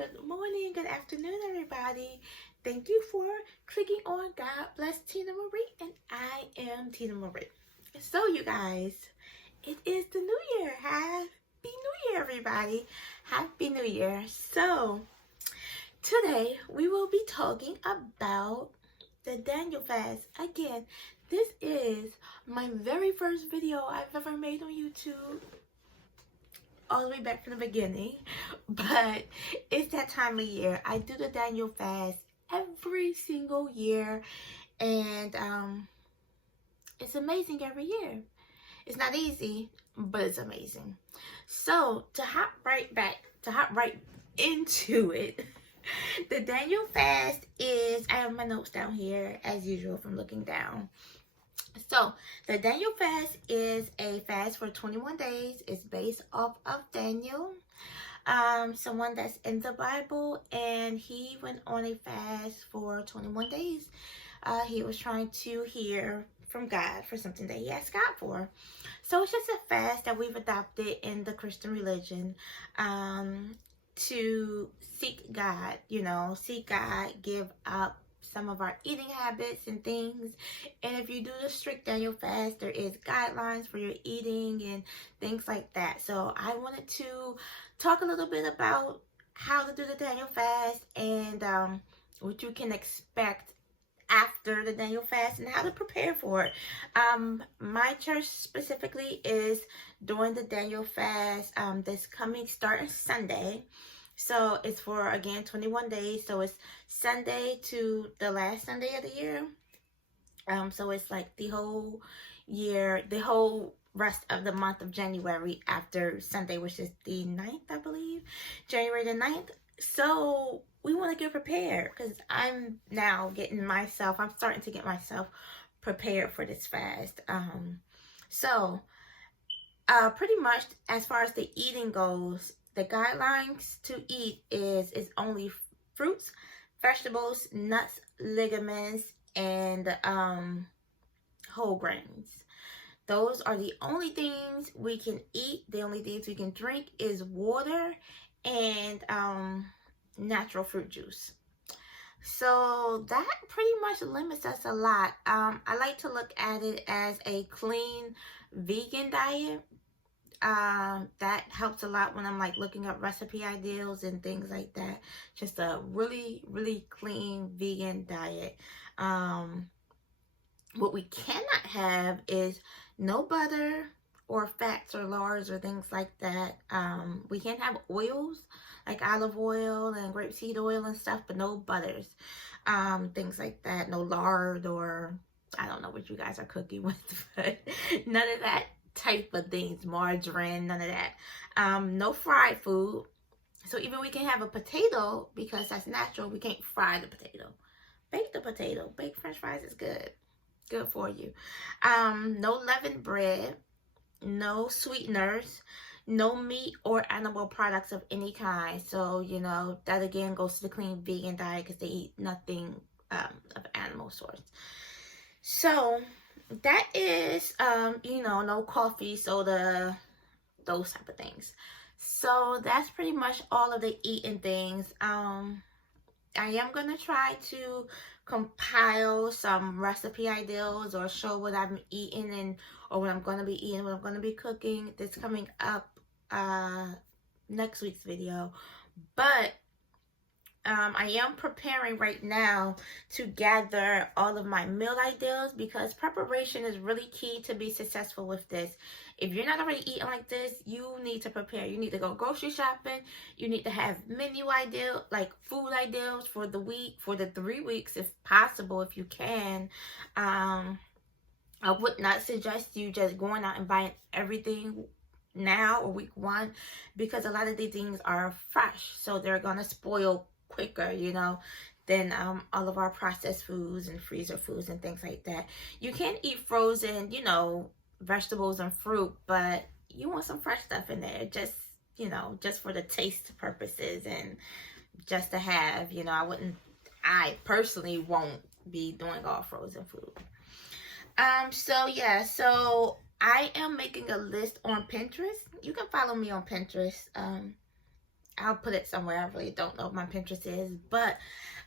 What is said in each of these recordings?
good morning, good afternoon, everybody. Thank you for clicking on God Bless Tina Marie, and I am Tina Marie. So, you guys, it is the new year. Happy New Year, everybody. Happy New Year. So, today we will be talking about the Daniel fast. Again, this is my very first video I've ever made on YouTube, all the way back from the beginning, but it's that time of year. I do the Daniel fast every single year, and it's amazing every year. It's not easy, but it's amazing. So to hop right into it, the Daniel fast is, I have my notes down here as usual from looking down. So, the Daniel fast is a fast for 21 days. It's based off of Daniel, someone that's in the Bible, and he went on a fast for 21 days. He was trying to hear from God for something that he asked God for. So, it's just a fast that we've adopted in the Christian religion, to seek God, seek God, give up some of our eating habits and things. And if you do the strict Daniel fast, there is guidelines for your eating and things like that. So I wanted to talk a little bit about how to do the Daniel fast and what you can expect after the Daniel fast and how to prepare for it. My church specifically is doing the Daniel fast this coming starting Sunday. So it's for, again, 21 days. So it's Sunday to the last Sunday of the year. So it's like the whole year, the whole rest of the month of January after Sunday, which is the 9th, I believe. January the 9th. So we want to get prepared because I'm starting to get myself prepared for this fast. Pretty much as far as the eating goes, the guidelines to eat is only fruits, vegetables, nuts, ligaments, and whole grains. Those are the only things we can eat. The only things we can drink is water and natural fruit juice. So that pretty much limits us a lot. I like to look at it as a clean vegan diet. That helps a lot when I'm like looking up recipe ideas and things like that. Just a really, really clean vegan diet. What we cannot have is no butter or fats or lards or things like that. We can't have oils like olive oil and grapeseed oil and stuff, but no butters, things like that. No lard, or I don't know what you guys are cooking with, but none of that type of things, margarine, none of that. No fried food. So even we can have a potato, because that's natural, we can't fry the potato. Bake the potato. Baked french fries is good for you. No leavened bread, no sweeteners, no meat or animal products of any kind. So that again goes to the clean vegan diet because they eat nothing of animal source. So that is, no coffee, soda, those type of things. So that's pretty much all of the eating things. I am going to try to compile some recipe ideas or show what I'm eating or what I'm going to be eating, what I'm going to be cooking. This coming up next week's video. But I am preparing right now to gather all of my meal ideas, because preparation is really key to be successful with this. If you're not already eating like this, you need to prepare. You need to go grocery shopping. You need to have menu ideas, like food ideas for the week, for the 3 weeks, if possible, if you can. I would not suggest you just going out and buying everything now or week 1, because a lot of these things are fresh, so they're gonna spoil quicker, than all of our processed foods and freezer foods and things like that. You can eat frozen, vegetables and fruit, but you want some fresh stuff in there, just for the taste purposes and just to have, I personally won't be doing all frozen food. So I am making a list on Pinterest. You can follow me on Pinterest. I'll put it somewhere. I really don't know what my Pinterest is, but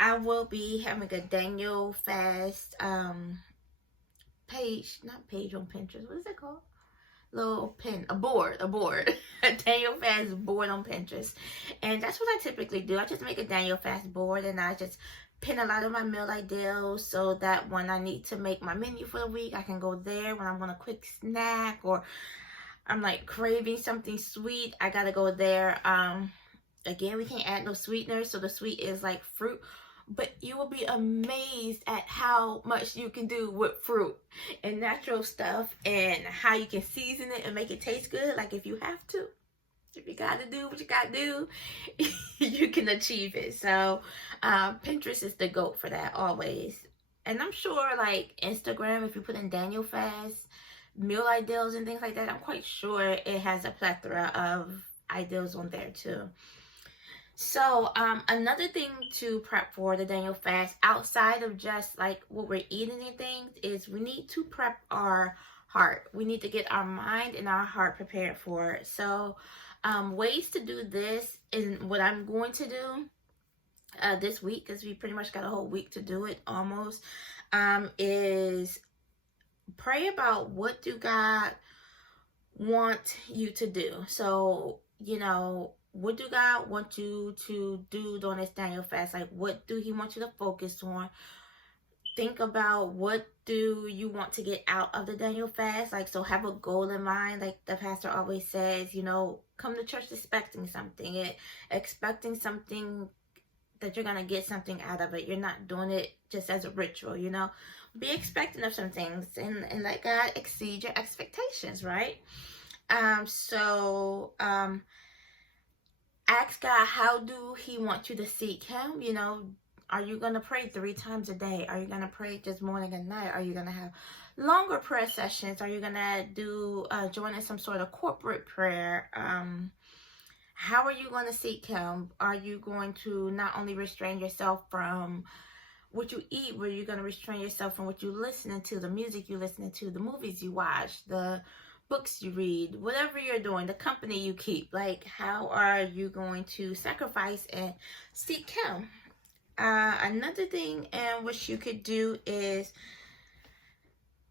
I will be having a Daniel fast page, not page on Pinterest. What is it called? Little pin, a board, a Daniel fast board on Pinterest. And that's what I typically do. I just make a Daniel fast board, and I just pin a lot of my meal ideals so that when I need to make my menu for the week, I can go there. When I want a quick snack, or I'm like craving something sweet, I gotta go there. Again, we can't add no sweeteners, so the sweet is like fruit. But you will be amazed at how much you can do with fruit and natural stuff, and how you can season it and make it taste good. Like, if you have to, if you gotta do what you gotta do, you can achieve it. So Pinterest is the GOAT for that, always. And I'm sure like Instagram, if you put in Daniel Fast meal ideals and things like that, I'm quite sure it has a plethora of ideals on there too. So another thing to prep for the Daniel fast, outside of just like what we're eating and things, is we need to prep our heart. We need to get our mind and our heart prepared for it. So ways to do this, and what I'm going to do this week, because we pretty much got a whole week to do it almost, is pray about what do God want you to do. So, you know, what do God want you to do during this Daniel fast? Like, what do he want you to focus on? Think about what do you want to get out of the Daniel fast. Like, so have a goal in mind. Like the pastor always says, you know, come to church expecting something. Expecting something that you're going to get something out of it. You're not doing it just as a ritual, you know. Be expecting of some things, and let God exceed your expectations, right? Ask God, how do he want you to seek him? You know, are you going to pray 3 times a day? Are you going to pray just morning and night? Are you going to have longer prayer sessions? Are you going to do join in some sort of corporate prayer? How are you going to seek him? Are you going to not only restrain yourself from what you eat, but are you going to restrain yourself from what you're listening to, the music you're listening to, the movies you watch, the books you read, whatever you're doing, the company you keep? Like, how are you going to sacrifice and seek him? Another thing in which you could do is,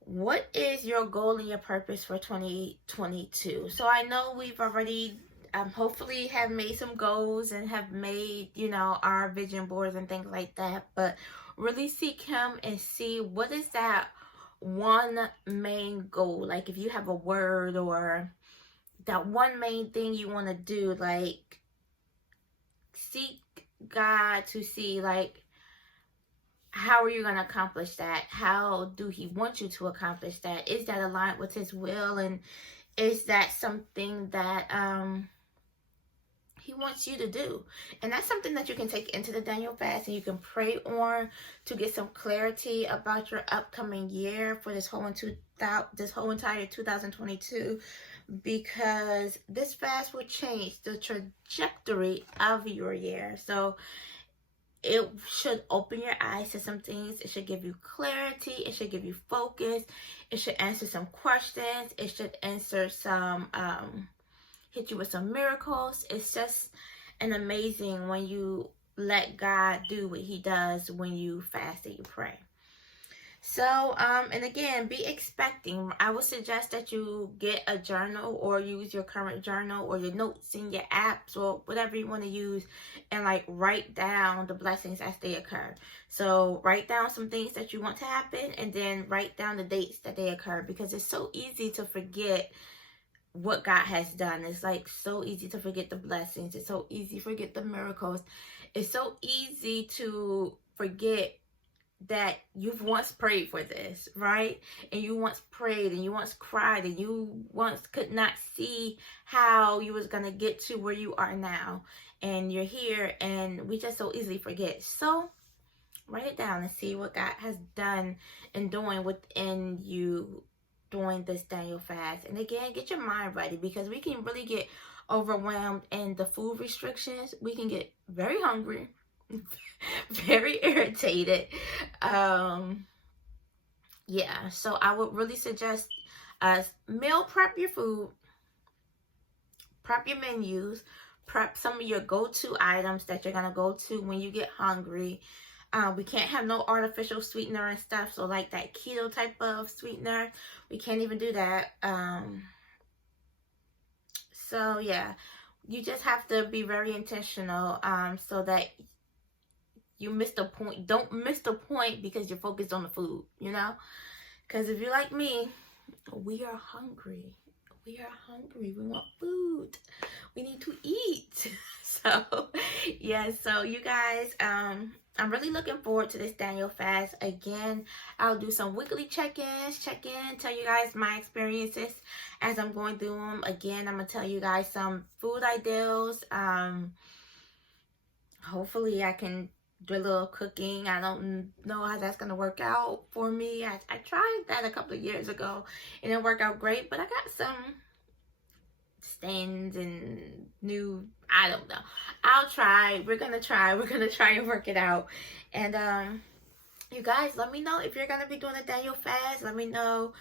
what is your goal and your purpose for 2022? So I know we've already hopefully have made some goals and have made, you know, our vision boards and things like that, but really seek him and see what is that one main goal. Like, if you have a word or that one main thing you want to do, like, seek God to see, like, how are you going to accomplish that? How do he want you to accomplish that? Is that aligned with his will? And is that something that he wants you to do? And that's something that you can take into the Daniel fast, and you can pray on to get some clarity about your upcoming year for this whole entire 2022, because this fast will change the trajectory of your year. So it should open your eyes to some things. It should give you clarity. It should give you focus. It should answer some questions. It should answer some hit you with some miracles. It's just an amazing when you let God do what he does when you fast and you pray. So, and again, be expecting. I would suggest that you get a journal, or use your current journal or your notes in your apps or whatever you want to use, and like write down the blessings as they occur. So write down some things that you want to happen, and then write down the dates that they occur, because it's so easy to forget what God has done. It's like so easy to forget the blessings. It's so easy to forget the miracles. It's so easy to forget that you've once prayed for this, right? And you once prayed, and you once cried, and you once could not see how you was going to get to where you are now. And you're here, and we just so easily forget. So write it down and see what God has done and doing within you during this Daniel fast. And again, get your mind ready, because we can really get overwhelmed in the food restrictions. We can get very hungry, very irritated. Yeah, so I would really suggest meal prep your food, prep your menus, prep some of your go-to items that you're gonna go to when you get hungry. We can't have no artificial sweetener and stuff, so like that keto type of sweetener, we can't even do that. So yeah, you just have to be very intentional, so that you miss the point. Don't miss the point because you're focused on the food, you know? Because if you're like me, we are hungry. We are hungry. We want food. We need to eat. So, yeah. So, you guys, I'm really looking forward to this Daniel fast. Again, I'll do some weekly check-ins, tell you guys my experiences as I'm going through them. Again, I'm going to tell you guys some food ideals. Hopefully, I can do a little cooking. I don't know how that's gonna work out for me. I tried that a couple of years ago. It didn't work out great, but I got some stands and new, I don't know. I'll try. We're gonna try and work it out. And you guys, let me know if you're gonna be doing a Daniel fast. Let me know.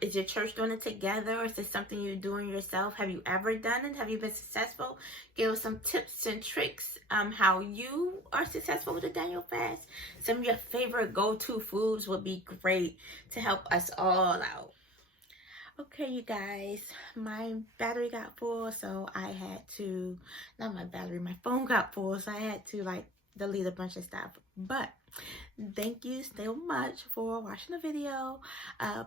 Is your church doing it together, or is this something you're doing yourself? Have you ever done it? Have you been successful? Give us some tips and tricks how you are successful with the Daniel fast. Some of your favorite go-to foods would be great to help us all out. Okay, you guys, my battery got full, so I had to, not my battery, my phone got full, so I had to like delete a bunch of stuff. But thank you so much for watching the video.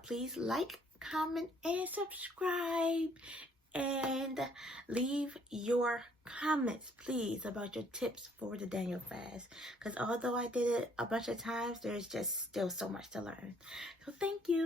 Please like, comment, and subscribe, and leave your comments, please, about your tips for the Daniel fast, because although I did it a bunch of times, there's just still so much to learn. So thank you.